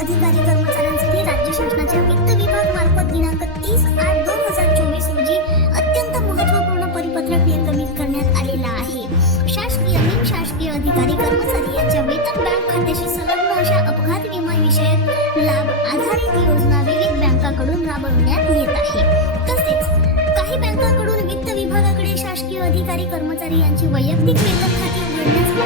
अधिकारी कर्मचाऱ्यांसाठी राज्य शासनाच्या वित्त विभाग मार्फत दिनांक तीस आठ दोन हजार चोवीस रोजी अत्यंत महत्त्वपूर्ण परिपत्रक निर्गमित करण्यात आलेला आहे. शासकीय निमशासकीय अधिकारी कर्मचारी यांच्या वेतन बँक खात्याशी संलग्न अशा अपघात विमा विषयक लाभ आधारित योजना विविध बँकांकडून राबविण्यात येत आहे. तसेच काही बँकांकडून वित्त विभागाकडे शासकीय अधिकारी कर्मचारी यांची वैयक्तिक वेतन खाती उघडण्यास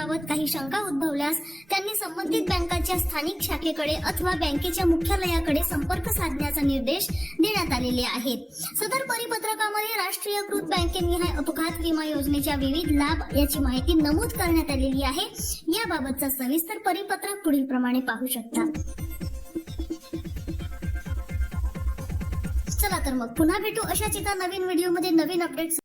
योजनेबाबत काही शंका उद्भवल्यास त्यांनी संबंधित बँकाच्या स्थानिक शाखेकडे अथवा बँकेच्या मुख्यालयाकडे संपर्क साधण्याचा निर्देश देण्यात आलेले आहेत. सदर परिपत्रकामध्ये राष्ट्रीयकृत बँकेनिहाय अपघात विमा योजनेच्या विविध लाभ याची माहिती नमूद करण्यात आलेली आहे. याबाबतचा सविस्तर परिपत्रक पुढील प्रमाणे पाहू शकता. चला तर मग पुन्हा भेटू अशाच एका नवीन व्हिडिओमध्ये नवीन अपडेट्स